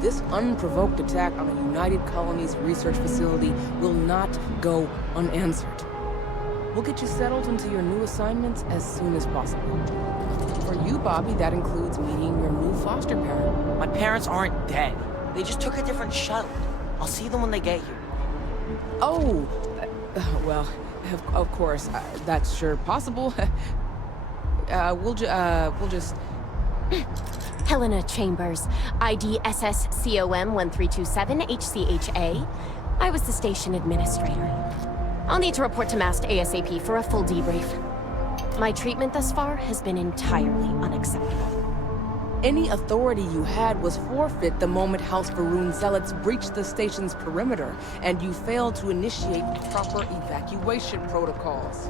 this unprovoked attack on a United Colonies research facility will not go unanswered. We'll get you settled into your new assignments as soon as possible. For you, Bobby, that includes meeting your new foster parent. My parents aren't dead. They just took a different shuttle. I'll see them when they get here. Oh, well, of course, that's sure possible. We'll just... Helena Chambers, ID SSCOM 1327 HCHA. I was the station administrator. I'll need to report to MAST ASAP for a full debrief. My treatment thus far has been entirely unacceptable. Any authority you had was forfeit the moment House Varun zealots breached the station's perimeter, and you failed to initiate proper evacuation protocols.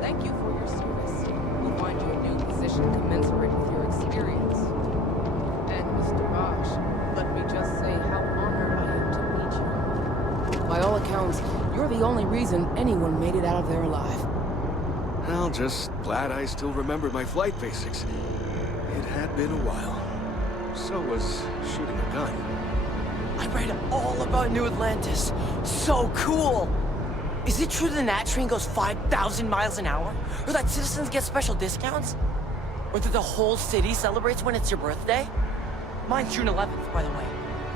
Thank you for your service. We'll find you a new position commensurate with your experience. And Mr. Bosch, let me just say how honored I am to meet you. By all accounts, you're the only reason anyone made it out of there alive. Well, just glad I still remember my flight basics. It had been a while. So was shooting a gun. I read all about New Atlantis. So cool! Is it true the Nat train goes 5,000 miles an hour? Or that citizens get special discounts? Or that the whole city celebrates when it's your birthday? Mine's June 11th, by the way.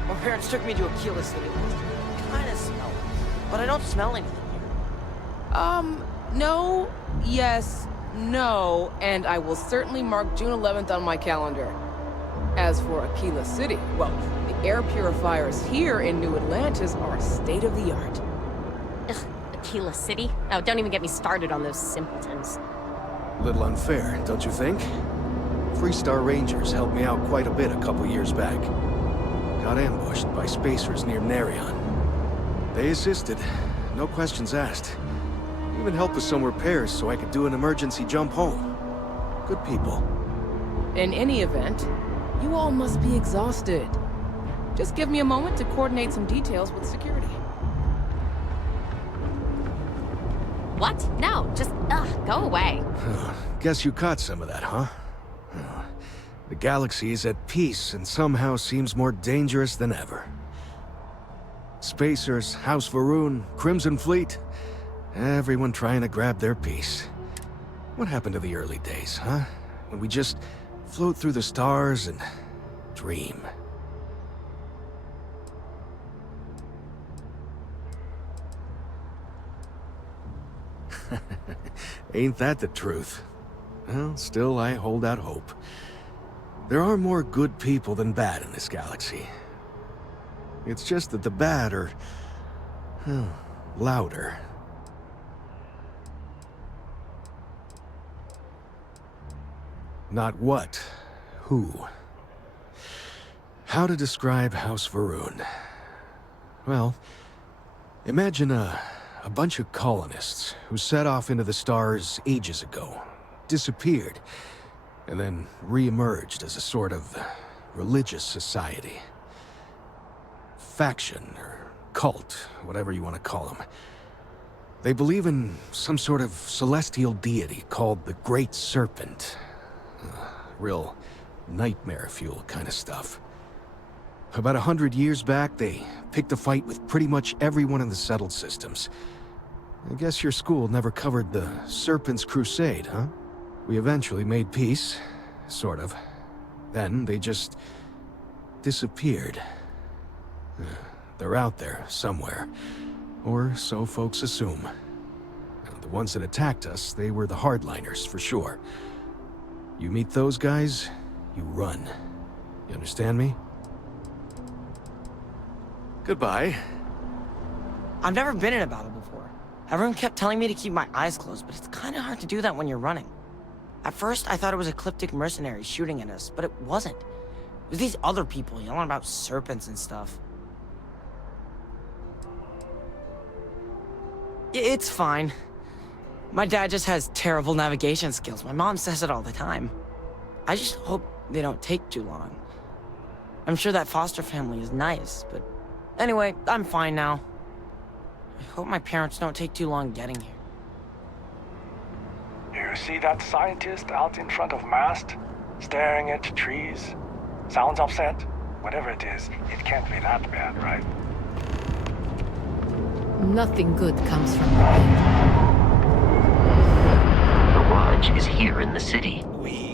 My parents took me to Aquila City last year. Kinda smell it. But I don't smell anything here. No, yes, no, and I will certainly mark June 11th on my calendar. As for Aquila City, well, the air purifiers here in New Atlantis are state-of-the-art. Ugh, Aquila City? Oh, don't even get me started on those simpletons. A little unfair, don't you think? Freestar Rangers helped me out quite a bit a couple years back. Got ambushed by spacers near Nerion. They assisted, no questions asked. Even helped with some repairs so I could do an emergency jump home. Good people. In any event, you all must be exhausted. Just give me a moment to coordinate some details with security. What? No, just, go away. Guess you caught some of that, huh? The galaxy is at peace and somehow seems more dangerous than ever. Spacers, House Varun, Crimson Fleet, everyone trying to grab their piece. What happened to the early days, huh? When we just float through the stars and dream. Ain't that the truth? Well, still I hold out hope. There are more good people than bad in this galaxy. It's just that the bad are... louder. Not what, who. How to describe House Varun? Well, imagine a bunch of colonists who set off into the stars ages ago, disappeared, and then re-emerged as a sort of religious society. Faction, or cult, whatever you want to call them. They believe in some sort of celestial deity called the Great Serpent. Real nightmare fuel kind of stuff. About 100 years back, they picked a fight with pretty much everyone in the settled systems. I guess your school never covered the Serpent's Crusade, huh? We eventually made peace, sort of. Then they just disappeared. They're out there somewhere, or so folks assume. The ones that attacked us, they were the hardliners, for sure. You meet those guys, you run. You understand me? Goodbye. I've never been in a battle before. Everyone kept telling me to keep my eyes closed, but it's kind of hard to do that when you're running. At first, I thought it was ecliptic mercenaries shooting at us, but it wasn't. It was these other people yelling about serpents and stuff. It's fine. My dad just has terrible navigation skills. My mom says it all the time. I just hope they don't take too long. I'm sure that foster family is nice, but anyway, I'm fine now. I hope my parents don't take too long getting here. You see that scientist out in front of mast, staring at trees? Sounds upset? Whatever it is, it can't be that bad, right? Nothing good comes from the pit. The Lodge is here in the city.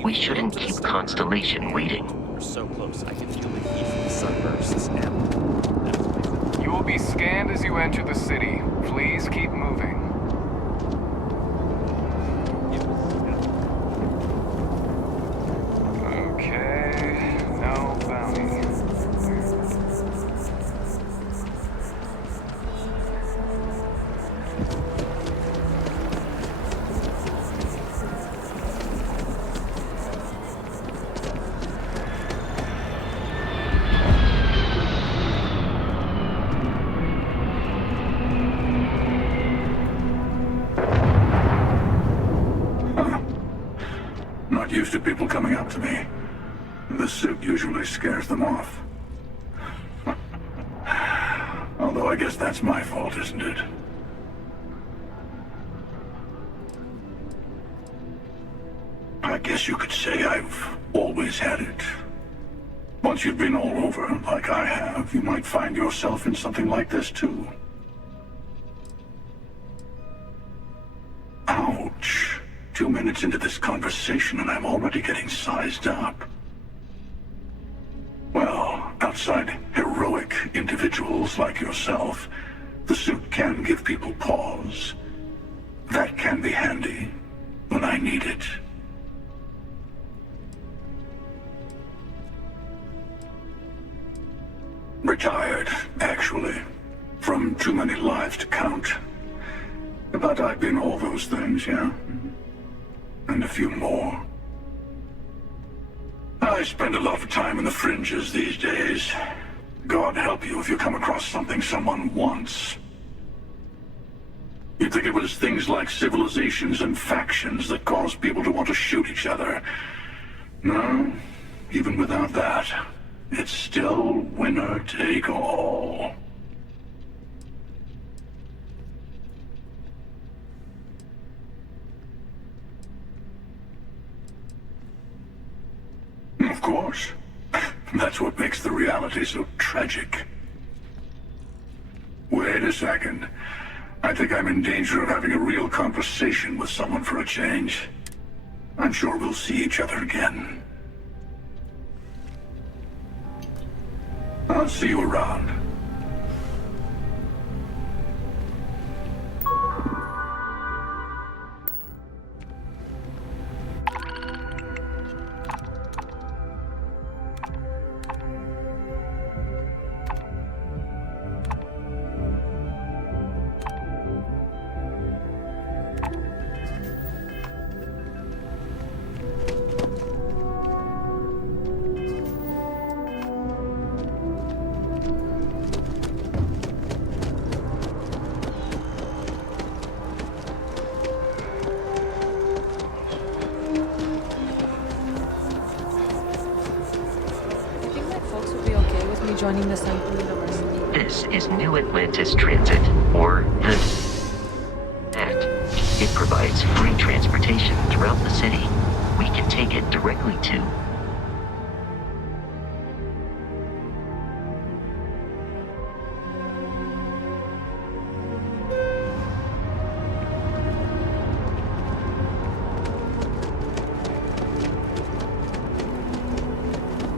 We shouldn't keep Constellation waiting. We're so close, I can feel the heat from the sunbursts, and You will be scanned as you enter the city. Please keep moving. Okay, no bounty. Not used to people coming up to me. The suit usually scares them off. Although I guess that's my fault, isn't it? I guess you could say I've always had it. Once you've been all over, like I have, you might find yourself in something like this too. Ouch. 2 minutes into this conversation and I'm already getting sized up. Well, outside heroic individuals like yourself, the suit can give people pause. That can be handy when I need it. Retired, actually. From too many lives to count. But I've been all those things, yeah? And a few more. I spend a lot of time in the fringes these days. God help you if you come across something someone wants. You'd think it was things like civilizations and factions that cause people to want to shoot each other. No, even without that, it's still winner take all. Of course. That's what makes the reality so tragic. Wait a second. I think I'm in danger of having a real conversation with someone for a change. I'm sure we'll see each other again. I'll see you around. Joining the Cycle University. This is New Atlantis Transit, or the AT. It provides free transportation throughout the city. We can take it directly to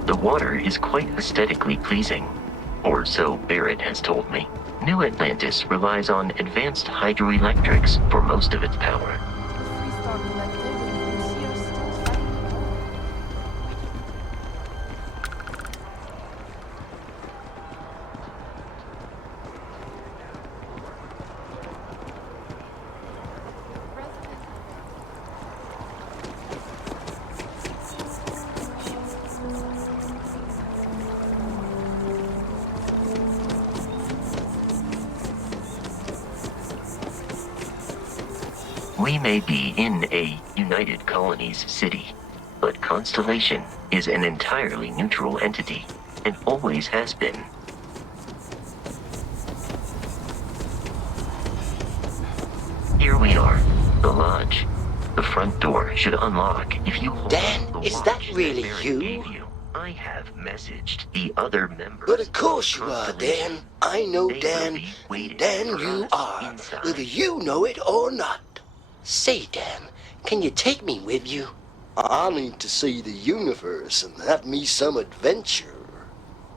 The water is quite aesthetically pleasing, or so Barrett has told me. New Atlantis relies on advanced hydroelectrics for most of its power. We may be in a United Colonies city, but Constellation is an entirely neutral entity, and always has been. Here we are, the Lodge. The front door should unlock if you hold Dan, on the is watch that really Barrett you? gave you. I have messaged the other members. But of course you of the are, Constellation. Dan. I know They Dan. will be waiting Dan, for you us are. inside. Whether you know it or not. Say, Dan, can you take me with you? I need to see the universe and have me some adventure.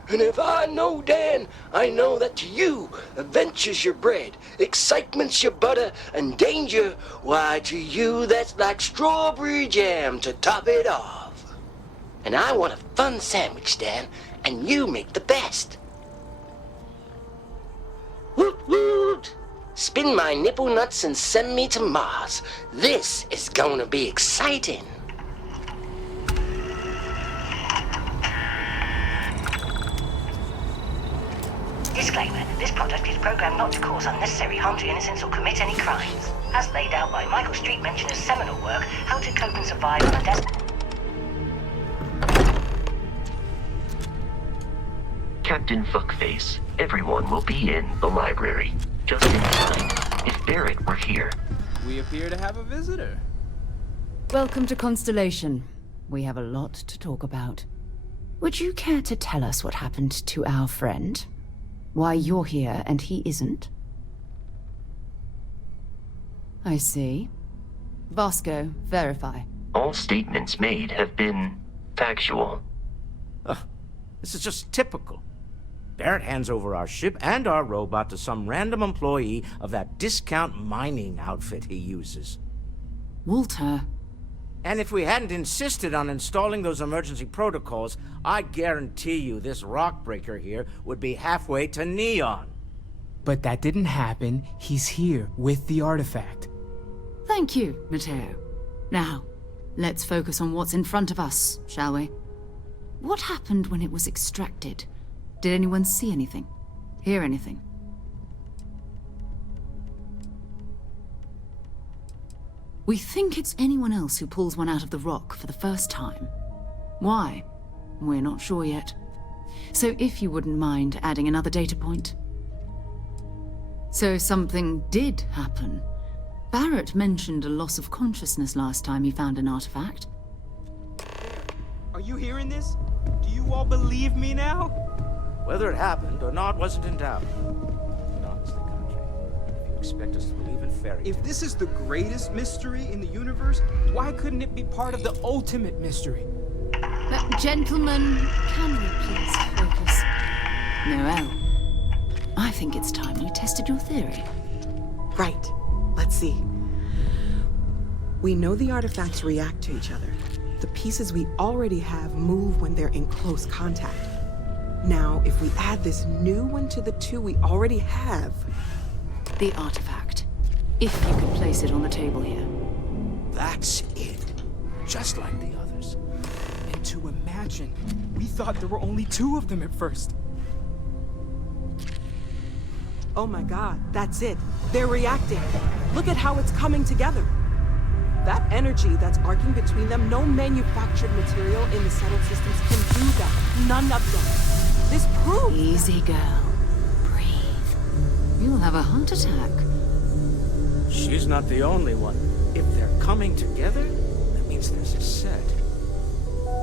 And if I know Dan, I know that to you, adventure's your bread, excitement's your butter, and danger, why, to you that's like strawberry jam to top it off. And I want a fun sandwich, Dan, and you make the best. Woot woot! Spin my nipple nuts and send me to Mars. This is gonna be exciting. Disclaimer, this product is programmed not to cause unnecessary harm to innocents or commit any crimes. As laid out by Michael Street Mentioner's seminal work, How to Cope and Survive on a Desert. Captain Fuckface, everyone will be in the library. Just in time, if Barrett were here. We appear to have a visitor. Welcome to Constellation. We have a lot to talk about. Would you care to tell us what happened to our friend? Why you're here and he isn't? I see. Vasco, verify. All statements made have been factual. This is just typical. Barrett hands over our ship and our robot to some random employee of that discount mining outfit he uses. Walter. And if we hadn't insisted on installing those emergency protocols, I guarantee you this rock breaker here would be halfway to Neon. But that didn't happen. He's here with the artifact. Thank you, Matteo. Now, let's focus on what's in front of us, shall we? What happened when it was extracted? Did anyone see anything? Hear anything? We think it's anyone else who pulls one out of the rock for the first time. Why? We're not sure yet. So if you wouldn't mind adding another data point. So something did happen. Barrett mentioned a loss of consciousness last time he found an artifact. Are you hearing this? Do you all believe me now? Whether it happened or not wasn't in doubt. But honestly, Country, if you expect us to believe in fairy tales... If this is the greatest mystery in the universe, why couldn't it be part of the ultimate mystery? Gentlemen, can we please focus? Noel, I think it's time you tested your theory. Right. Let's see. We know the artifacts react to each other. The pieces we already have move when they're in close contact. Now, if we add this new one to the two we already have... The artifact. If you could place it on the table here. That's it. Just like the others. And to imagine, we thought there were only 2 of them at first. Oh my god, that's it. They're reacting. Look at how it's coming together. That energy that's arcing between them, no manufactured material in the settled systems can do that. None of them. This proves... Easy, girl. Breathe. You'll have a heart attack. She's not the only one. If they're coming together, that means there's a set.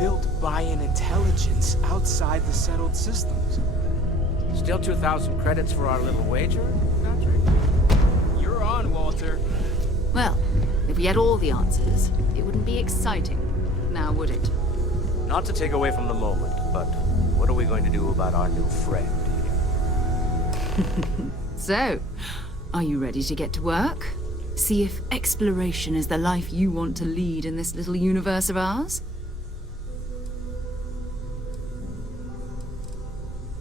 Built by an intelligence outside the settled systems. Still 2,000 credits for our little wager, Patrick? You're on, Walter. Well, if we had all the answers, it wouldn't be exciting. Now, would it? Not to take away from the moment, but what are we going to do about our new friend here? So, are you ready to get to work? See if exploration is the life you want to lead in this little universe of ours?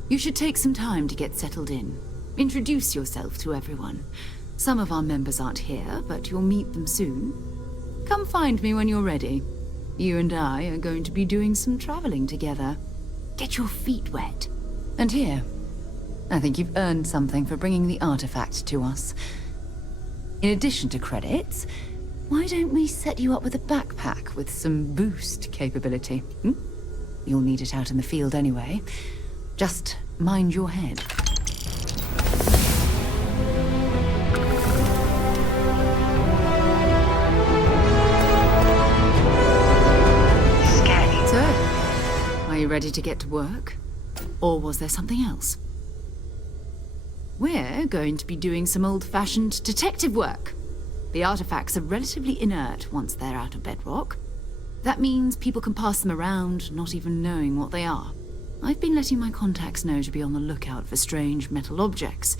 You should take some time to get settled in. Introduce yourself to everyone. Some of our members aren't here, but you'll meet them soon. Come find me when you're ready. You and I are going to be doing some traveling together. Get your feet wet. And here, I think you've earned something for bringing the artifact to us. In addition to credits, why don't we set you up with a backpack with some boost capability? You'll need it out in the field anyway. Just mind your head. So, are you finally ready to get to work? Or was there something else? We're going to be doing some old-fashioned detective work. The artifacts are relatively inert once they're out of bedrock. That means people can pass them around, not even knowing what they are. I've been letting my contacts know to be on the lookout for strange metal objects.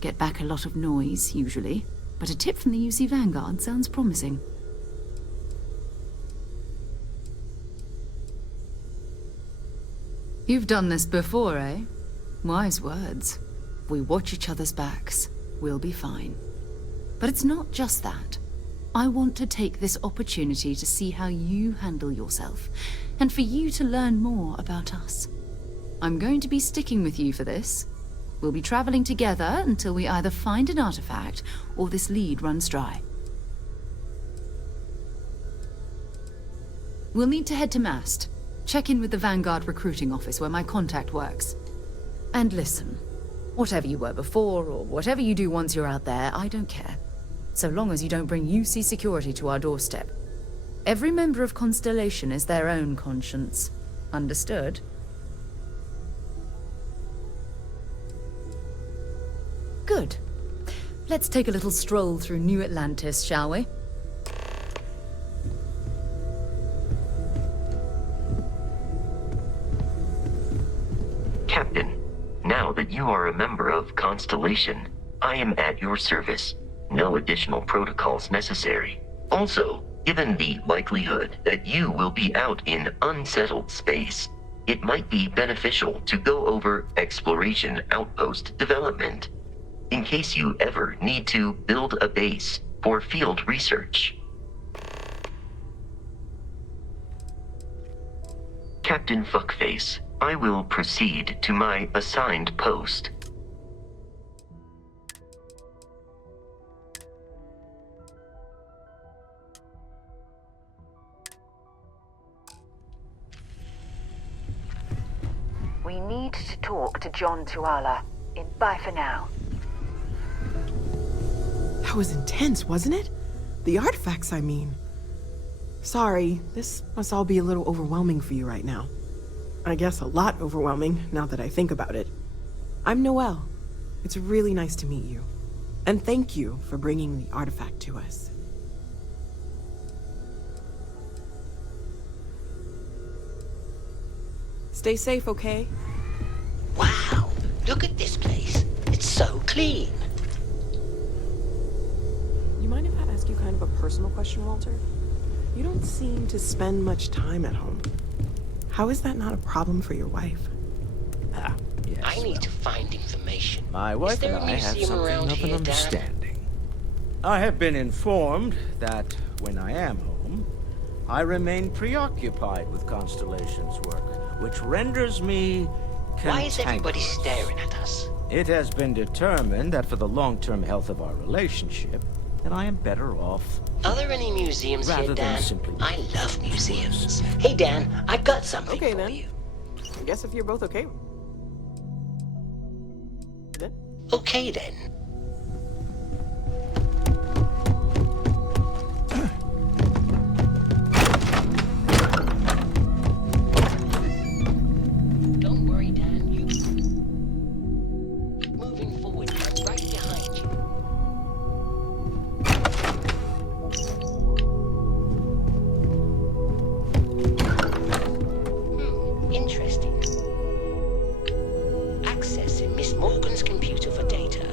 Get back a lot of noise, usually, but a tip from the UC Vanguard sounds promising. You've done this before, eh? Wise words. If we watch each other's backs, we'll be fine. But it's not just that. I want to take this opportunity to see how you handle yourself, and for you to learn more about us. I'm going to be sticking with you for this. We'll be traveling together until we either find an artifact or this lead runs dry. We'll need to head to Mast. Check in with the Vanguard recruiting office where my contact works. And listen, whatever you were before or whatever you do once you're out there, I don't care. So long as you don't bring UC security to our doorstep. Every member of Constellation is their own conscience. Understood? Good. Let's take a little stroll through New Atlantis, shall we? Captain, now that you are a member of Constellation, I am at your service. No additional protocols necessary. Also, given the likelihood that you will be out in unsettled space, it might be beneficial to go over exploration outpost development, in case you ever need to build a base for field research. Captain Fuckface, I will proceed to my assigned post. We need to talk to John Tuala. Bye for now. That was intense, wasn't it? The artifacts, I mean. Sorry, this must all be a little overwhelming for you right now. I guess a lot overwhelming, now that I think about it. I'm Noelle. It's really nice to meet you. And thank you for bringing the artifact to us. Stay safe, okay? Wow, look at this place. It's so clean. You mind if I ask you kind of a personal question, Walter? You don't seem to spend much time at home. How is that not a problem for your wife? Yes, I need to find information. My wife and I have something of an understanding. I have been informed that when I am home, I remain preoccupied with Constellation's work, which renders me cantankerous. Why is everybody staring at us? It has been determined that for the long-term health of our relationship, that I am better off. Are there any museums rather here, Dan? than simply I love museums. Hey, Dan, I've got something okay, for then. you. I guess if you're both okay. Then? Okay, then. Don't worry, Dan. You keep moving forward. I'm right behind you. Interesting. Accessing Miss Morgan's computer for data.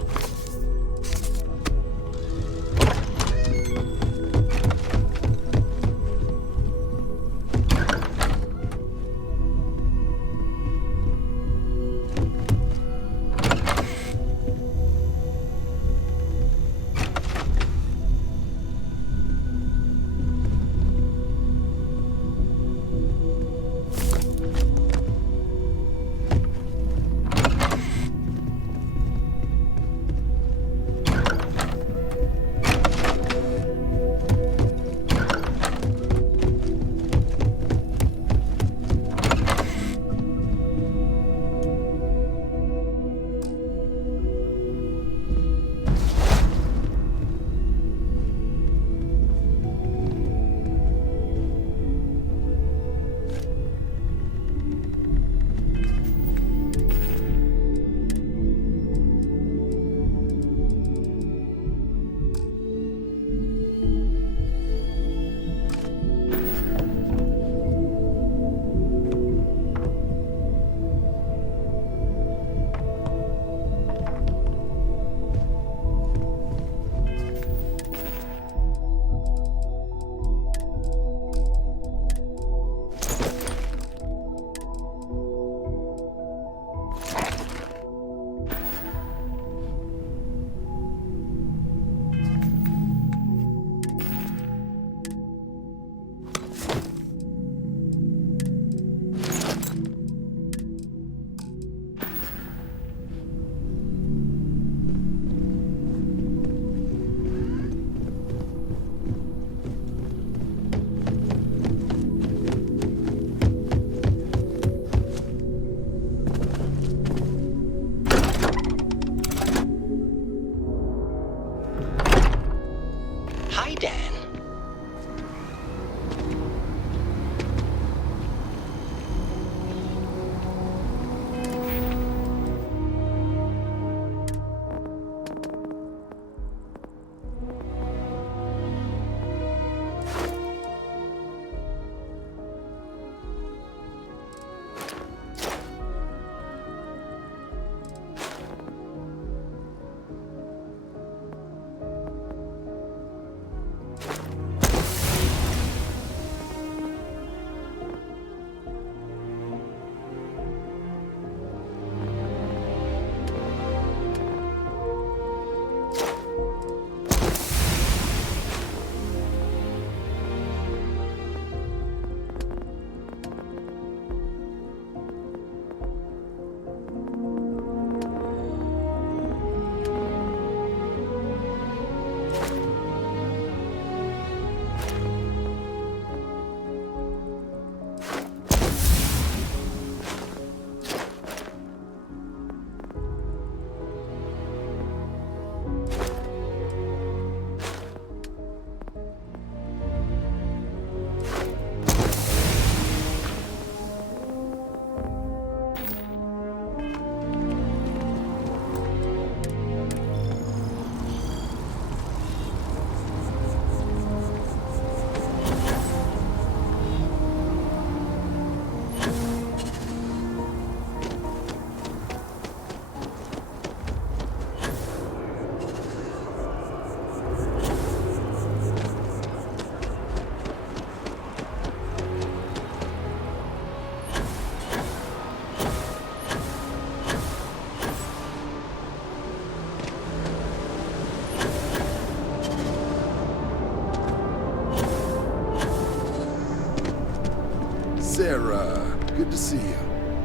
good to see you.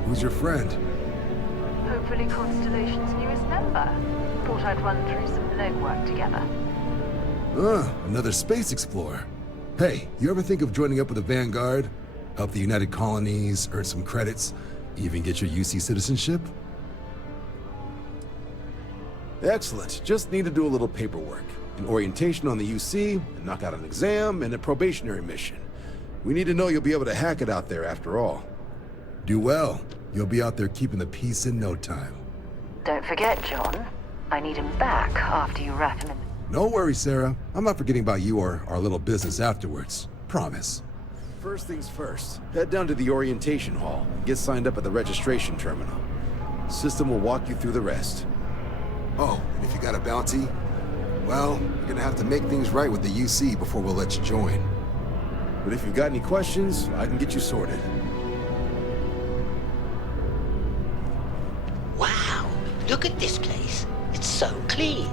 Who's your friend? Hopefully Constellation's newest member. Thought I'd run through some legwork together. Another space explorer. Hey, you ever think of joining up with the Vanguard? Help the United Colonies, earn some credits, even get your UC citizenship? Excellent. Just need to do a little paperwork. An orientation on the UC, knock out an exam, and a probationary mission. We need to know you'll be able to hack it out there after all. Do well. You'll be out there keeping the peace in no time. Don't forget, John. I need him back after you wrap him in. No worries, Sarah. I'm not forgetting about you or our little business afterwards. Promise. First things first, head down to the orientation hall and get signed up at the registration terminal. System will walk you through the rest. Oh, and if you got a bounty, well, you're gonna have to make things right with the UC before we'll let you join. But if you've got any questions, I can get you sorted. Wow, look at this place. It's so clean.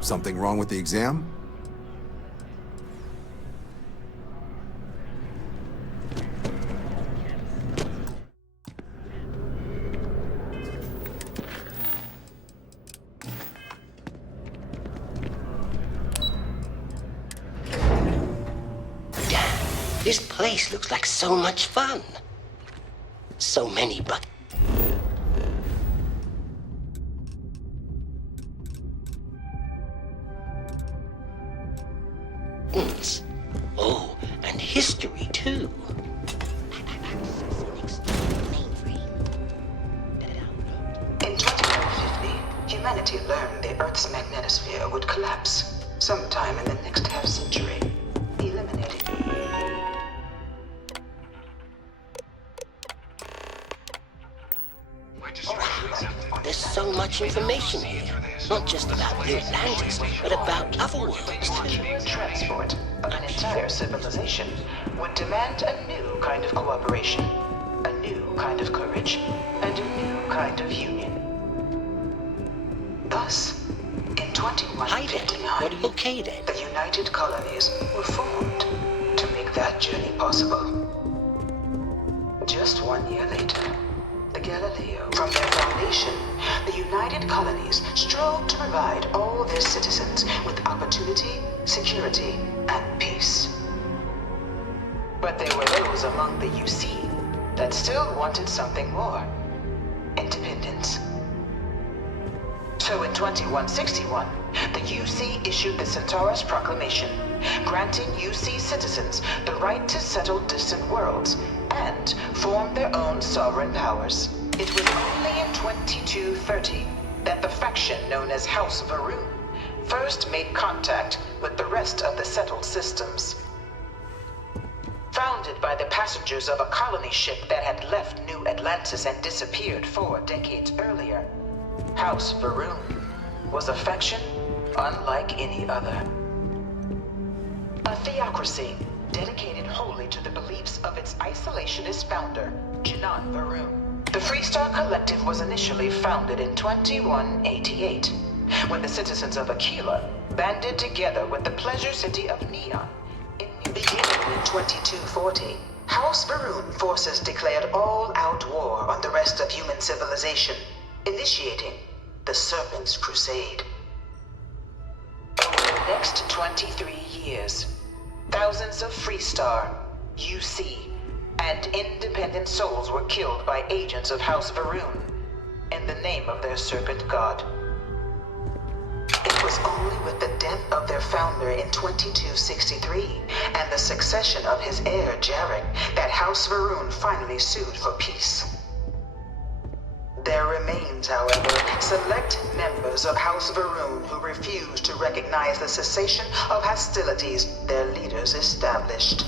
Something wrong with the exam? This place looks like so much fun. So many buttons. Oh, and history too. In 2150, humanity learned the Earth's magnetosphere would collapse sometime in the next half-century, eliminating. There's so much information here. Not just about New Atlantis, but about other worlds too. Transport of an entire civilization would demand a new kind of cooperation, a new kind of courage, and a new kind of union. Thus, in 2159, okay, then. the United Colonies were formed to make that journey possible. Just 1 year later, the Galileo. From their foundation, the United Colonies strove to provide all their citizens with opportunity, security, and peace. But there were those among the UC that still wanted something more: independence. So in 2161, the UC issued the Centaurus Proclamation, granting UC citizens the right to settle distant worlds and form their own sovereign powers. It was only in 2230 that the faction known as House Va'ruun first made contact with the rest of the settled systems. Founded by the passengers of a colony ship that had left New Atlantis and disappeared 4 decades earlier, House Va'ruun was a faction unlike any other. A theocracy dedicated wholly to the beliefs of its isolationist founder, Jinan Va'ruun. The Freestar Collective was initially founded in 2188, when the citizens of Aquila banded together with the pleasure city of Neon. Beginning in 2240, House Va'ruun forces declared all-out war on the rest of human civilization, initiating the Serpent's Crusade. Over the next 23 years, thousands of Freestar, UC, and independent souls were killed by agents of House Va'ruun in the name of their serpent god. It was only with the death of their founder in 2263 and the succession of his heir, Jarek, that House Va'ruun finally sued for peace. There remains, however, select members of House Va'ruun who refuse to recognize the cessation of hostilities their leaders established.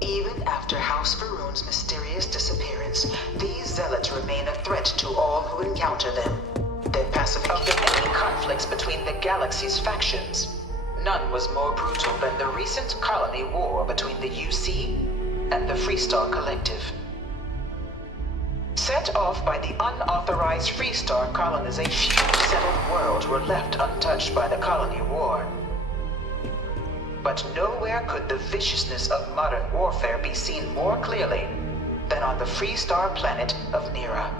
Even after House Va'ruun's mysterious disappearance, these zealots remain a threat to all who encounter them. Their pacification of the many conflicts between the galaxy's factions, none was more brutal than the recent colony war between the UC and the Freestar Collective. Set off by the unauthorized Freestar colonization, few settled worlds were left untouched by the colony war. but nowhere could the viciousness of modern warfare be seen more clearly than on the Freestar planet of Nera.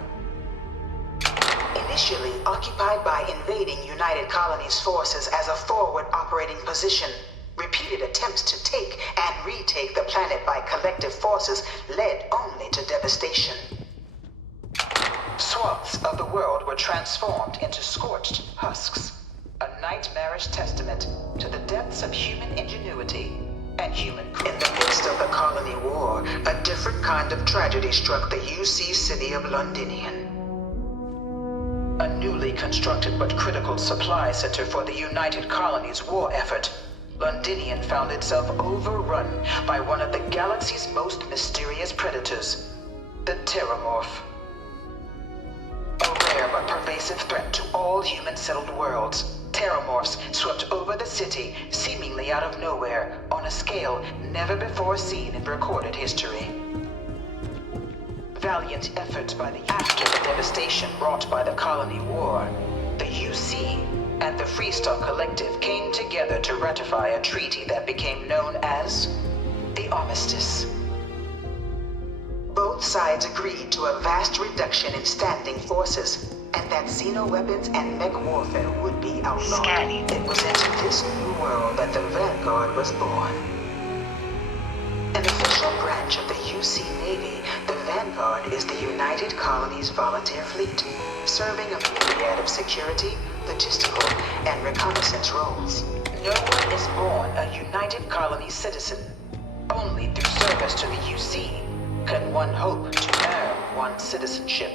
Initially occupied by invading United Colonies forces as a forward operating position, repeated attempts to take and retake the planet by collective forces led only to devastation. Swaths of the world were transformed into scorched husks, a nightmarish testament to the depths of human ingenuity and human cruelty. In the midst of the colony war, a different kind of tragedy struck the UC city of Londinian. A newly constructed but critical supply center for the United Colonies' war effort, Londinian found itself overrun by one of the galaxy's most mysterious predators, the Terramorph. A rare but pervasive threat to all human-settled worlds, Terramorphs swept over the city, seemingly out of nowhere, on a scale never before seen in recorded history. Valiant efforts after the devastation wrought by the colony war, the UC and the Freestar Collective came together to ratify a treaty that became known as the Armistice. Both sides agreed to a vast reduction in standing forces, and that xeno-weapons and mech warfare would be outlawed. It was into this new world that the Vanguard was born. An official branch of the UC Navy, the Vanguard is the United Colonies Volunteer Fleet, serving a myriad of security, logistical, and reconnaissance roles. No one is born a United Colonies citizen. Only through service to the UC can one hope to earn one's citizenship.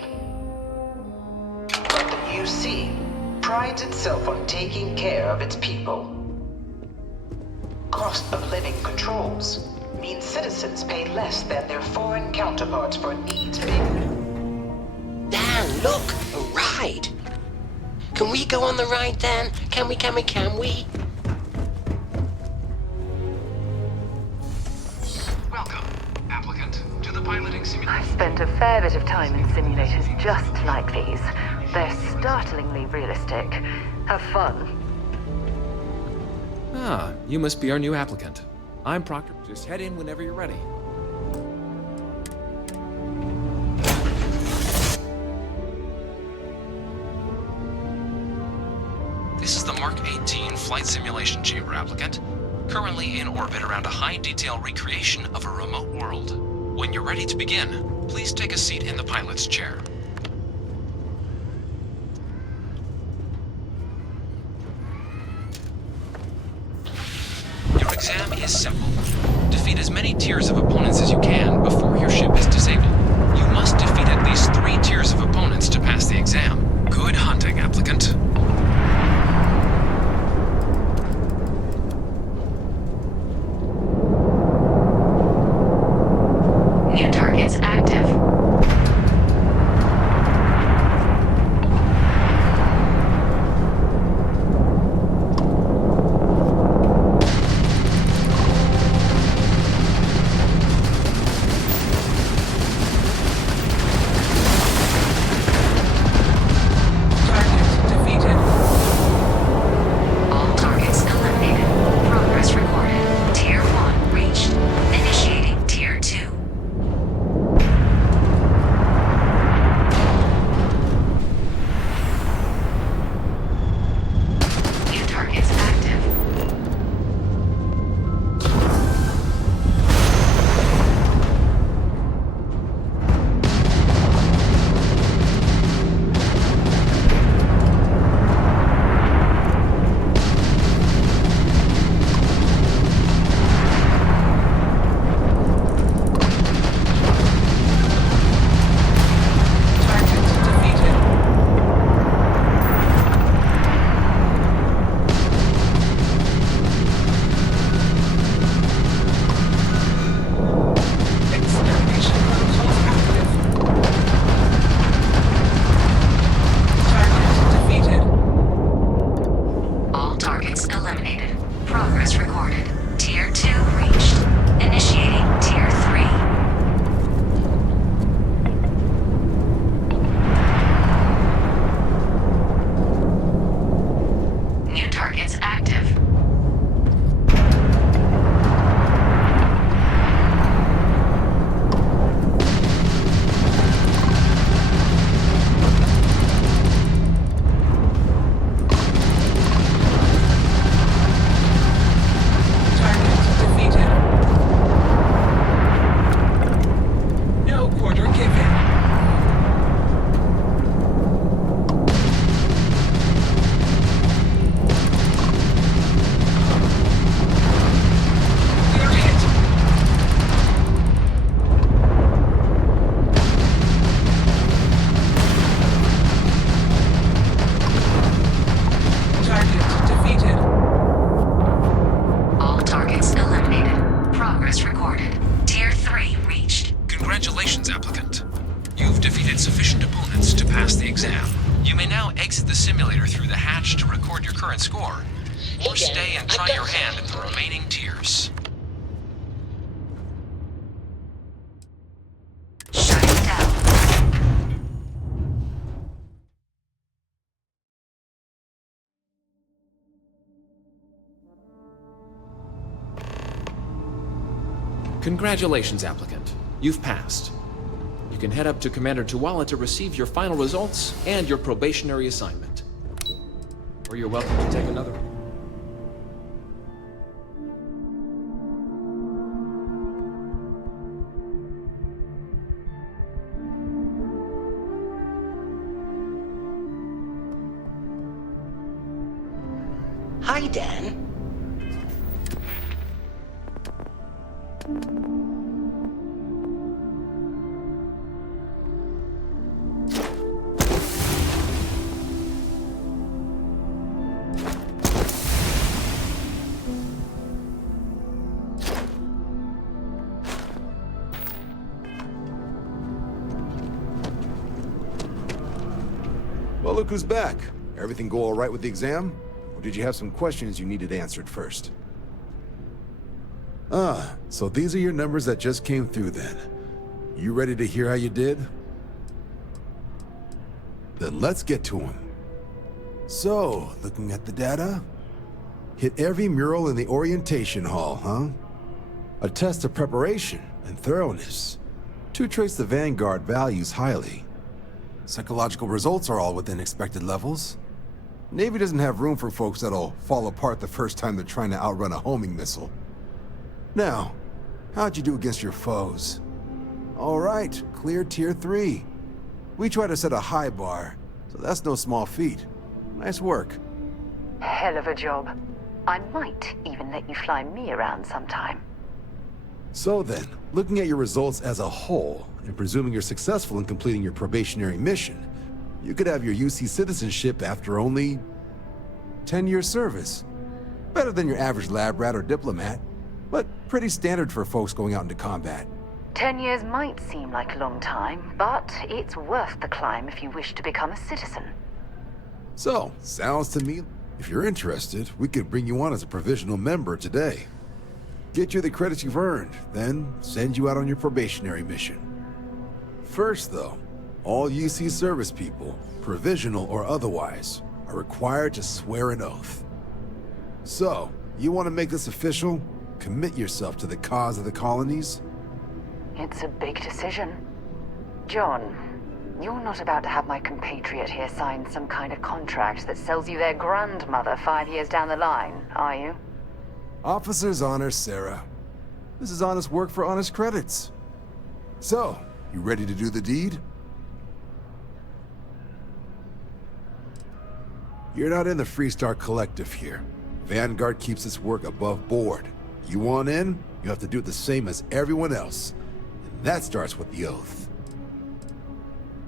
But the UC prides itself on taking care of its people. Cost of living controls means citizens pay less than their foreign counterparts for needs bigger. Dan, look! A ride! Can we go on the ride then? Can we? Welcome, applicant, to the piloting simulator. I've spent a fair bit of time in simulators just like these. They're startlingly realistic. Have fun. Ah, you must be our new applicant. I'm Proctor. Just head in whenever you're ready. This is the Mark 18 Flight Simulation Chamber, applicant. Currently in orbit around a high-detail recreation of a remote world. When you're ready to begin, please take a seat in the pilot's chair. Your exam is simple. Defeat as many tiers of opponents as you can before your ship is disabled. You must defeat at least 3 tiers of opponents to pass the exam. Good hunting, applicant. New targets active. exam. You may now exit the simulator through the hatch to record your current score, or stay and try your hand at the remaining tiers. Congratulations, applicant. You've passed. You can head up to Commander Tuwala to receive your final results and your probationary assignment. Or you're welcome to take another. Hi, Dan. Well, look who's back. Everything go all right with the exam? Or did you have some questions you needed answered first? Ah, so these are your numbers that just came through then. You ready to hear how you did? Then let's get to them. So, looking at the data, hit every mural in the orientation hall, huh? A test of preparation and thoroughness. Two traits the Vanguard values highly. Psychological results are all within expected levels. Navy doesn't have room for folks that'll fall apart the first time they're trying to outrun a homing missile. Now, how'd you do against your foes? All right, clear Tier 3. We try to set a high bar, so that's no small feat. Nice work. Hell of a job. I might even let you fly me around sometime. So then, looking at your results as a whole, and presuming you're successful in completing your probationary mission, you could have your UC citizenship after only 10 years service. Better than your average lab rat or diplomat, but pretty standard for folks going out into combat. 10 years might seem like a long time, but it's worth the climb if you wish to become a citizen. So, sounds to me, if you're interested, we could bring you on as a provisional member today. Get you the credits you've earned, then send you out on your probationary mission. First though, all UC service people, provisional or otherwise, are required to swear an oath. So, you want to make this official? Commit yourself to the cause of the colonies? It's a big decision. John, you're not about to have my compatriot here sign some kind of contract that sells you their grandmother 5 years down the line, are you? Officer's honor, Sarah. This is honest work for honest credits. So, you ready to do the deed? You're not in the Freestar Collective here. Vanguard keeps its work above board. You want in, you have to do it the same as everyone else. And that starts with the oath.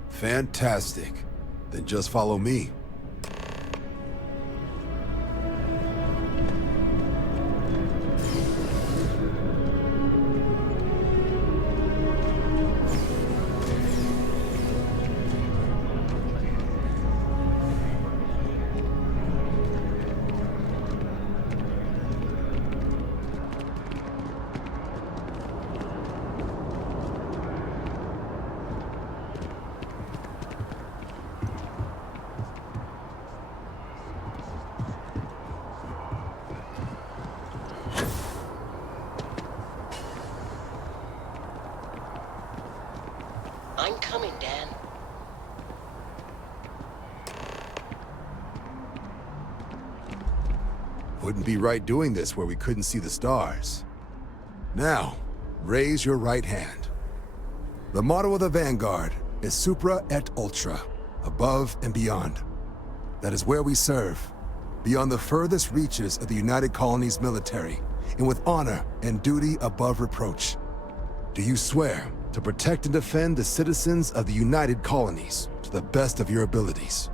Fantastic. Then just follow me. I'm coming, Dan. Wouldn't be right doing this where we couldn't see the stars. Now, raise your right hand. The motto of the Vanguard is Supra et Ultra, above and beyond. That is where we serve, beyond the furthest reaches of the United Colonies military, and with honor and duty above reproach. Do you swear to protect and defend the citizens of the United Colonies to the best of your abilities,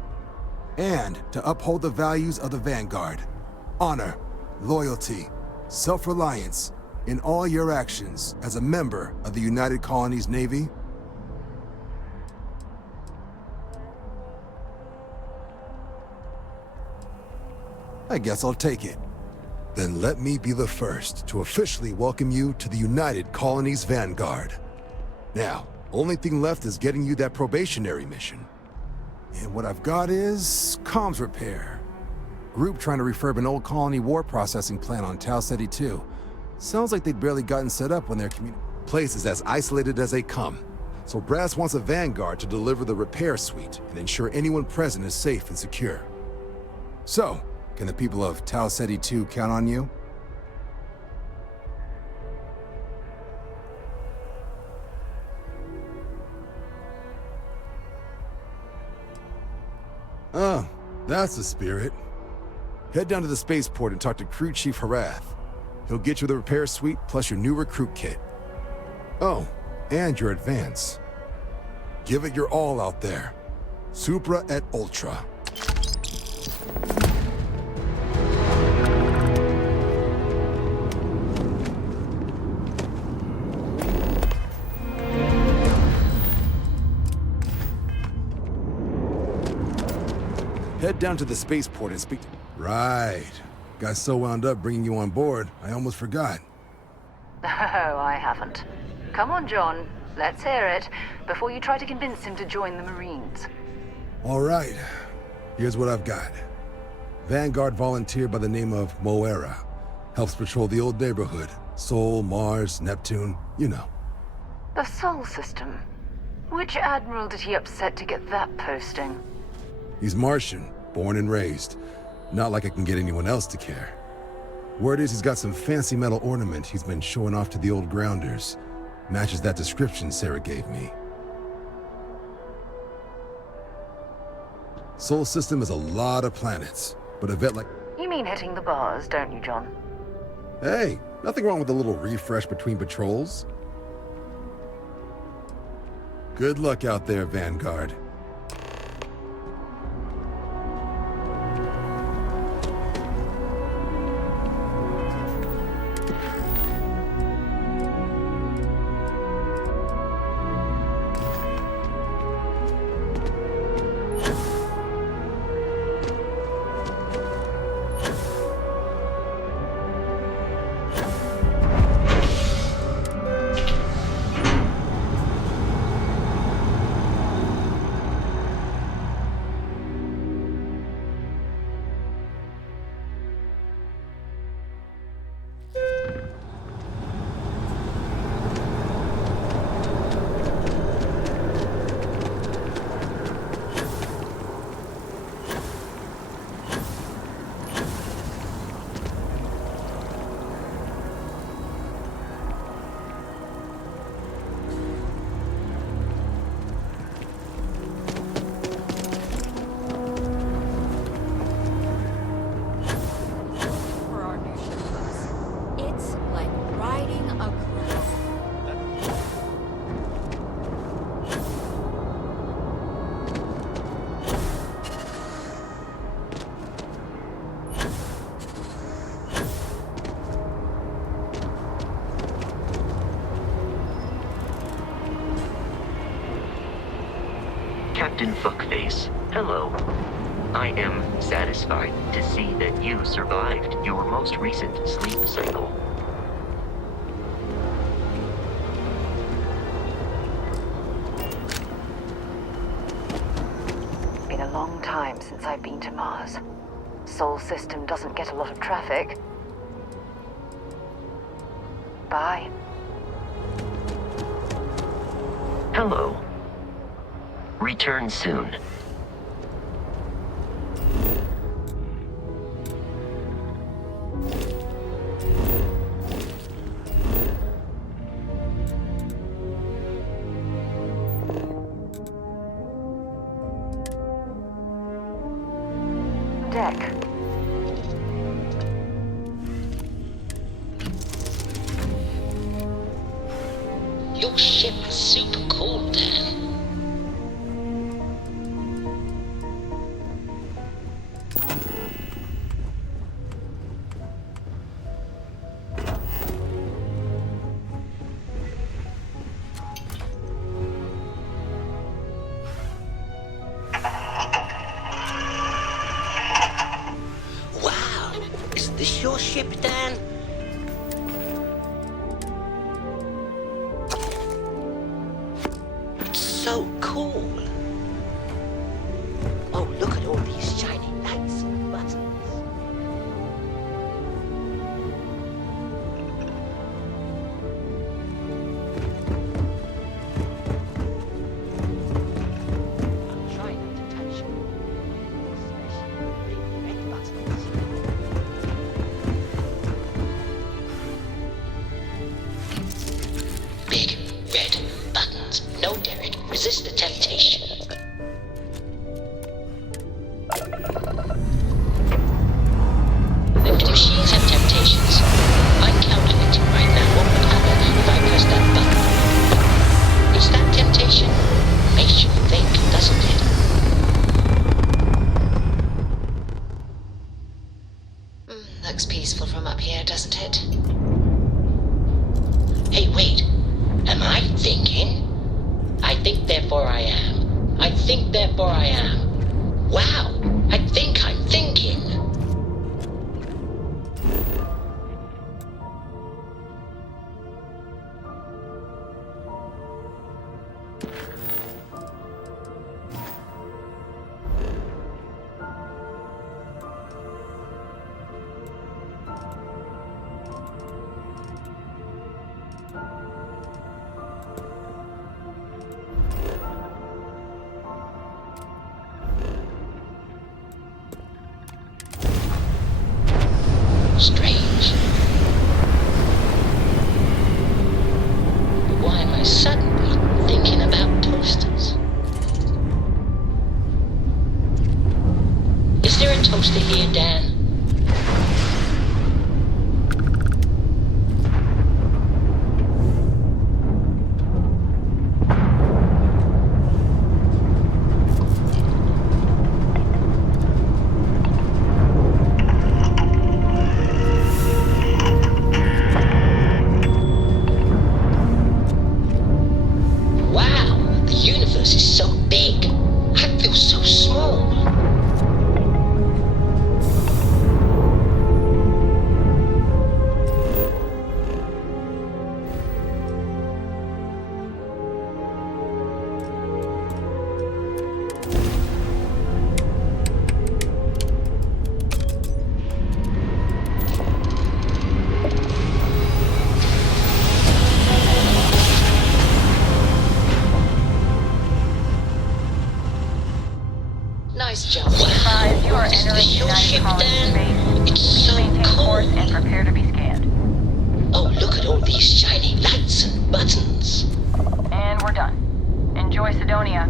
and to uphold the values of the Vanguard, honor, loyalty, self-reliance, in all your actions as a member of the United Colonies Navy? I guess I'll take it. Then let me be the first to officially welcome you to the United Colonies Vanguard. Now, only thing left is getting you that probationary mission. And what I've got is comms repair. Group trying to refurb an old colony war processing plant on Tau Ceti 2. Sounds like they'd barely gotten set up when their place is as isolated as they come. So Brass wants a Vanguard to deliver the repair suite and ensure anyone present is safe and secure. So, can the people of Tau Ceti 2 count on you? Oh, that's the spirit. Head down to the spaceport and talk to Crew Chief Harath. He'll get you the repair suite plus your new recruit kit. Oh, and your advance. Give it your all out there. Supra et Ultra. Head down to the spaceport and speak. Right. Got so wound up bringing you on board, I almost forgot. Oh, I haven't. Come on, John. Let's hear it, before you try to convince him to join the Marines. All right. Here's what I've got. Vanguard volunteer by the name of Moera. Helps patrol the old neighborhood. Sol, Mars, Neptune, you know. The Sol system. Which admiral did he upset to get that posting? He's Martian, born and raised. Not like I can get anyone else to care. Word is he's got some fancy metal ornament he's been showing off to the old grounders. Matches that description Sarah gave me. Sol system is a lot of planets, but a vet like... You mean hitting the bars, don't you, John? Hey, nothing wrong with a little refresh between patrols. Good luck out there, Vanguard. Captain Fuckface, hello. I am satisfied to see that you survived your most recent sleep cycle. Been a long time since I've been to Mars. Sol system doesn't get a lot of traffic. Bye. Hello. Return soon. Deck. Your ship is super cool, Dan. Wow, This your ship, Dan? It's so cool. Oh, look at all these shiny lights and buttons. I'm trying not to touch you, especially the big red buttons. Big red buttons. No, Derek. Resist the temptation. The machines have temptations. I'm calculating right now what would happen if I press that button. It's that temptation makes you think, doesn't it? Looks peaceful from up here, doesn't it? Hey, wait. Am I thinking? I think, therefore I am. I think, therefore I am. Wow! I think I'm thinking. Strange. Why am I suddenly thinking about toasters? Is there a toaster here, Dan? Nice job. You are entering United Colony space. Please maintain course and prepare to be scanned. Oh, look at all these shiny lights and buttons. And we're done. Enjoy Cydonia.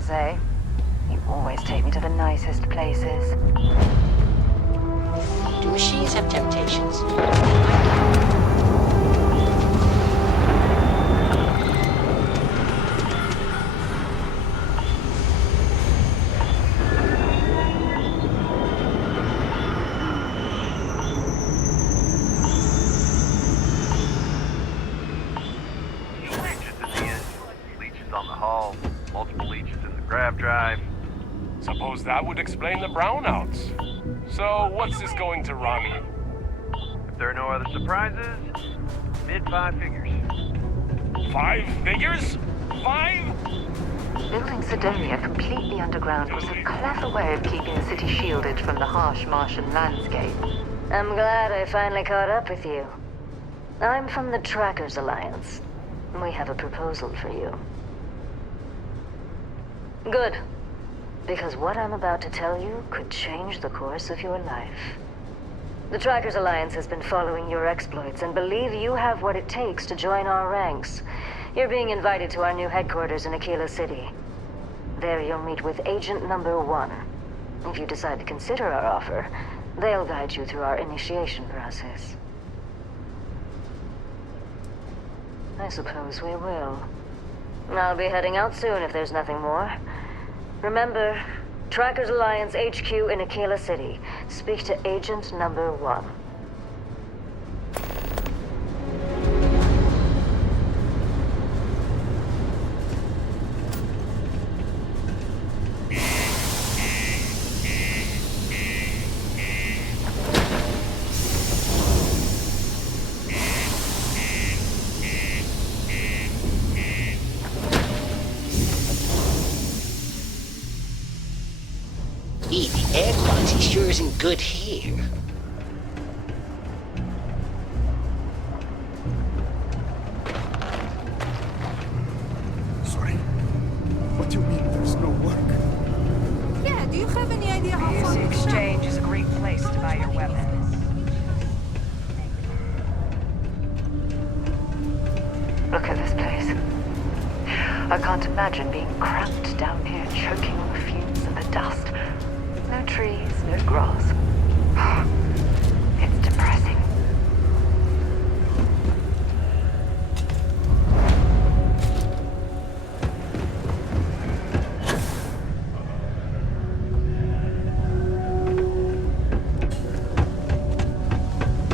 Zay. You always take me to the nicest places. Do machines have temptations? Suppose that would explain the brownouts. So, what's this going to run? If there are no other surprises, mid 5 figures. 5 figures? 5? Building Cydonia completely underground was a clever way of keeping the city shielded from the harsh Martian landscape. I'm glad I finally caught up with you. I'm from the Trackers Alliance. We have a proposal for you. Good. Because what I'm about to tell you could change the course of your life. The Trackers Alliance has been following your exploits and believe you have what it takes to join our ranks. You're being invited to our new headquarters in Aquila City. There you'll meet with Agent Number 1. If you decide to consider our offer, they'll guide you through our initiation process. I suppose we will. I'll be heading out soon if there's nothing more. Remember, Trackers Alliance HQ in Aquila City. Speak to Agent Number 1. The air quality sure isn't good here. Sorry. What do you mean there's no work? Yeah, do you have any idea how far This exchange is a great place to buy your weapons. Look at this place. I can't imagine being cramped down here, choking on the fumes and the dust. No trees, no grass. It's depressing.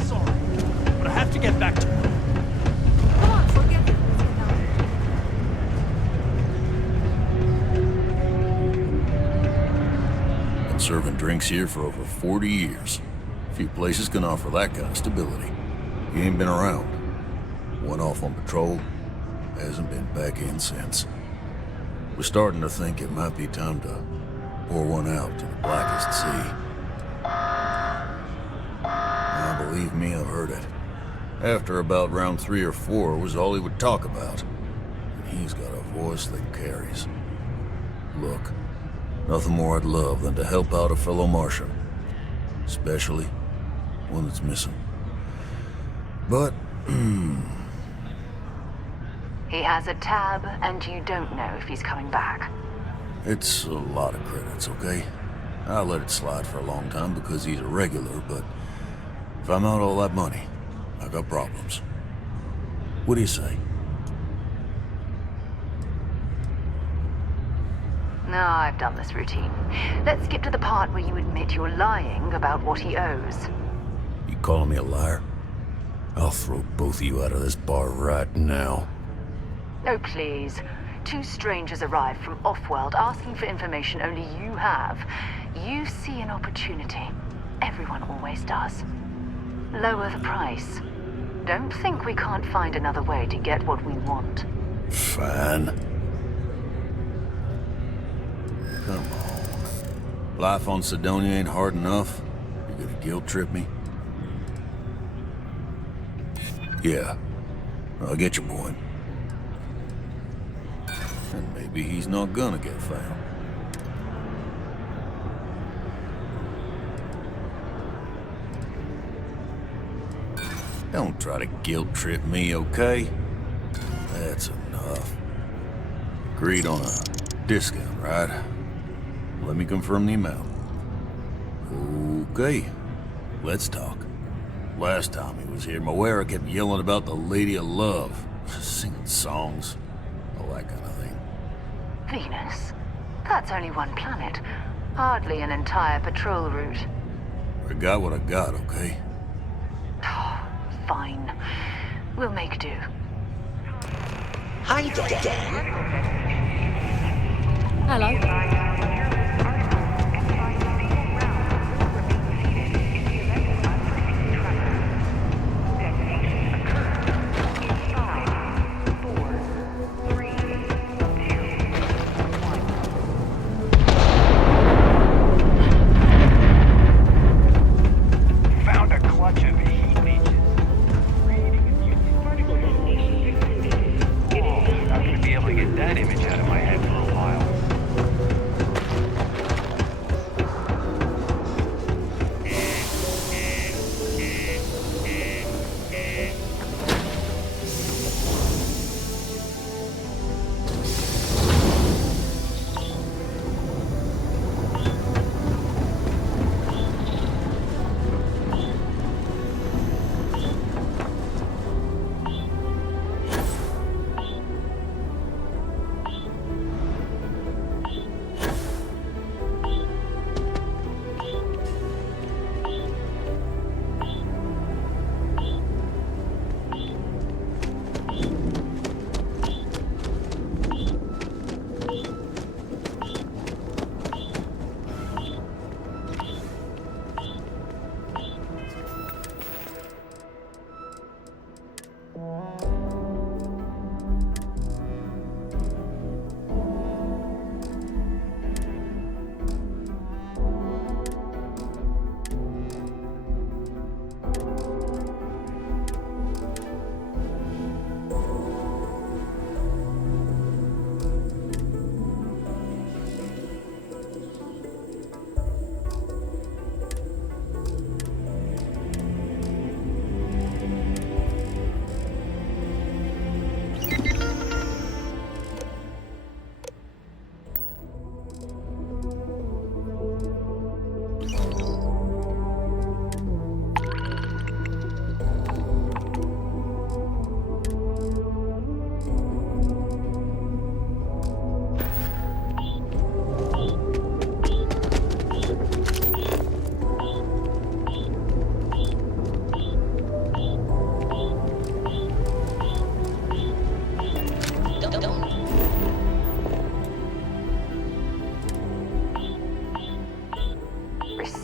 Sorry, but I have to get back to work. Come on, forget it. Been serving drinks here for over 40 years. Few places can offer that kind of stability. He ain't been around. Went off on patrol. Hasn't been back in since. We're starting to think it might be time to pour one out to the blackest sea. Now, believe me, I've heard it. After about round 3 or 4 was all he would talk about. And he's got a voice that carries. Look, nothing more I'd love than to help out a fellow Martian. Especially one that's missing. But, He has a tab, and you don't know if he's coming back. it's a lot of credits, okay? I let it slide for a long time because he's a regular, but if I'm out all that money, I got problems. What do you say? No, I've done this routine. Let's skip to the part where you admit you're lying about what he owes. You calling me a liar? I'll throw both of you out of this bar right now. Oh, please. 2 strangers arrived from off-world asking for information only you have. You see an opportunity. Everyone always does. Lower the price. Don't think we can't find another way to get what we want. Fine. Come on. Life on Cydonia ain't hard enough. You gonna guilt trip me? Yeah. I get your point. And maybe he's not gonna get found. Don't try to guilt trip me, okay? That's enough. Agreed on a discount, right? Let me confirm the amount. Okay, let's talk. Last time he was here, Moira kept yelling about the Lady of Love, singing songs, all that kind of thing. Venus? That's only one planet. Hardly an entire patrol route. I got what I got, okay? Fine. We'll make do. Hi, Dan. Hello.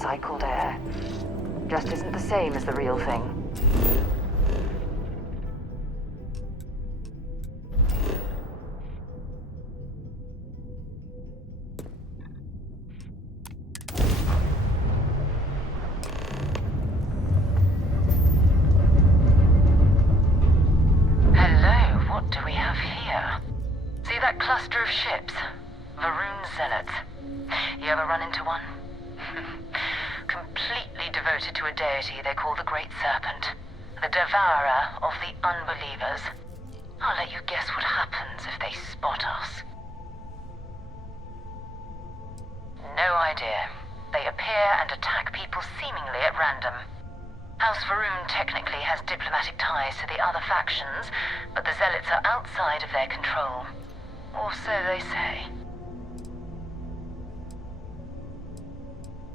recycled air. Just isn't the same as the real thing. Hello, what do we have here? See that cluster of ships? Varun Zealots. You ever run into one? Completely devoted to a deity they call the Great Serpent, the devourer of the unbelievers. I'll let you guess what happens if they spot us. No idea. They appear and attack people seemingly at random. House Varun technically has diplomatic ties to the other factions, but the Zealots are outside of their control. Or so they say.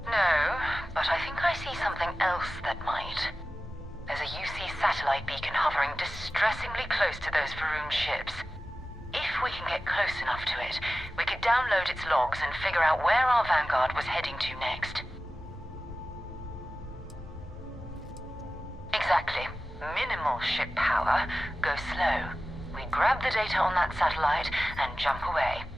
No, but I think I see something else that might. There's a UC satellite beacon hovering distressingly close to those Varun ships. If we can get close enough to it, we could download its logs and figure out where our vanguard was heading to next. Exactly. Minimal ship power, go slow. We grab the data on that satellite and jump away.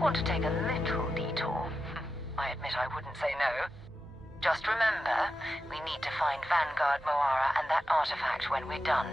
Want to take a little detour? I admit I wouldn't say no. Just remember, we need to find Vanguard Moara and that artifact when we're done.